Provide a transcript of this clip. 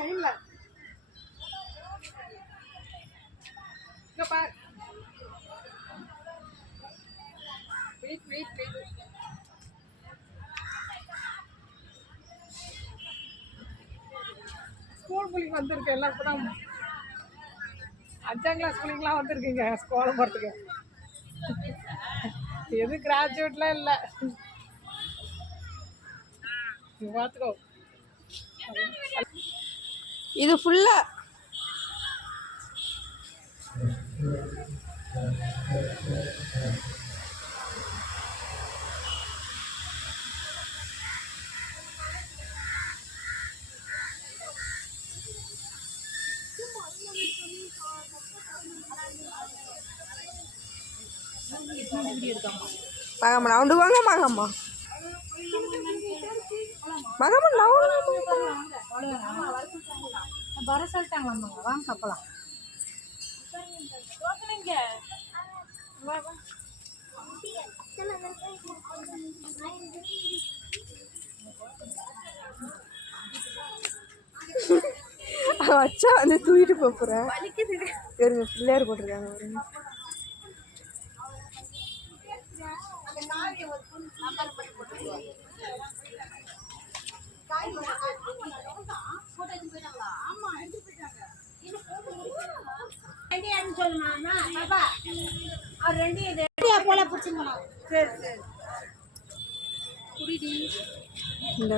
லைன்ல இங்க பாரு. Wait wait wait. ஸ்கூல் பிள்ளைங்க வந்திருக்கு எல்லாம். இப்பதான் 5ஆம் கிளாஸ் பிள்ளைங்களாம் வந்திருக்குங்க ஸ்கூலில் போகிறதுக்கு. எது கிராஜுவேட்லாம் இல்லை. பார்த்துக்கோ. இது ஃபுல்லா மகம்மா நவுண்டு வாங்க மகம்மா. மகம்மா நவுண்டு வர சொல்லிட்டாங்களாம்மா. வாங்க சாப்பிடலாம். வச்சா வந்து தூக்கிட்டு போறேன். இருங்க பிள்ளையார் போட்டிருக்காங்க பாருங்க. இந்த